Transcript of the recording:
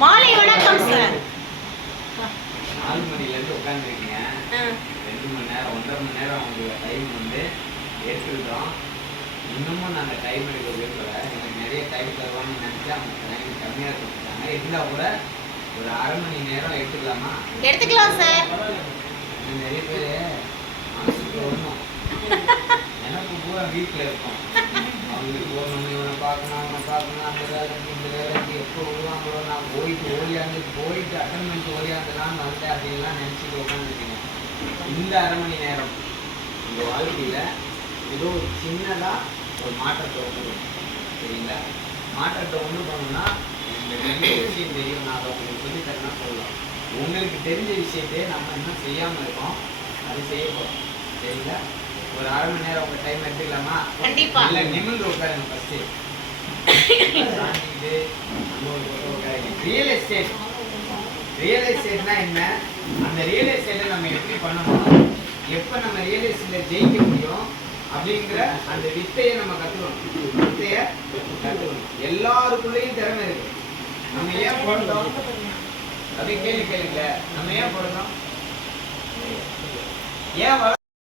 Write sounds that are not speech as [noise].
மாலை வணக்கம் சார் நாலு மணிலேருந்து உட்காந்துருக்கீங்க. ரெண்டு மணி நேரம் ஒன்றரை மணி நேரம் அவங்களோட டைம் வந்து எடுத்துக்கிட்டோம் இன்னமும் நாங்கள் டைம் எடுக்க விரும்பல. எனக்கு நிறைய டைம் தருவான்னு நினச்சி அவங்க டைம் கம்மியாக கொடுத்துட்டாங்க. இருந்தால் கூட ஒரு அரை மணி நேரம் எடுத்துக்கலாமா? எடுத்துக்கலாம் சார் நிறைய பேர் மனசுக்கு வரணும் [laughs] எனக்கு பூரா வீட்டில் இருக்கும். அவங்களுக்கு போகணும் இவனை பார்க்கணும் அவனை பார்க்கணும் அந்த வேலைக்கு இந்த வேலைக்கு எப்போ விடுவாங்களோ நான் போயிட்டு ஓடியாந்து போயிட்டு அட்டன் பண்ணிட்டு ஓடியாந்துலாம் வந்தேன் அப்படின்லாம் நினச்சிட்டு உட்காந்துருக்கீங்க இந்த அரை மணி நேரம் உங்கள் வாழ்க்கையில் ஏதோ ஒரு சின்னதாக ஒரு மாற்றத்தை உண்டு சரிங்களா மாற்றத்தை ஒன்று பண்ணணும்னா இந்த நிறைய விஷயம் தெரியும் நான் அதை உங்களுக்கு சொல்லி தரேன்னா சொல்லலாம் உங்களுக்கு தெரிஞ்ச விஷயத்தையே நம்ம இன்னும் செய்யாமல் இருக்கோம். அது செய்ய போகிறோம் சரிங்களா? ஒரு அரை மணி நேரம் உங்கள் டைம் எடுத்துக்கலாமா? கண்டிப்பா. இல்லை நிமிர்ந்து உட்காருங்க உட்காருங்க. ரியல் எஸ்டேட் ரியல் எஸ்டேட்னா என்ன? அந்த ரியல் எஸ்டேட்டை நம்ம எப்படி பண்ணணும்? எப்போ நம்ம ரியல் எஸ்டேட்டில் ஜெயிக்க முடியும்? அப்படிங்கிற அந்த வித்தையை நம்ம கற்றுக்கணும் வித்தையை கற்றுக்கணும் எல்லாருக்குள்ளேயும் திறமை இருக்கு. நம்ம ஏன் பிறந்தோம் அப்படியே கேள்வி கேளுங்க நம்ம ஏன் பிறந்தோம் ஏன் வள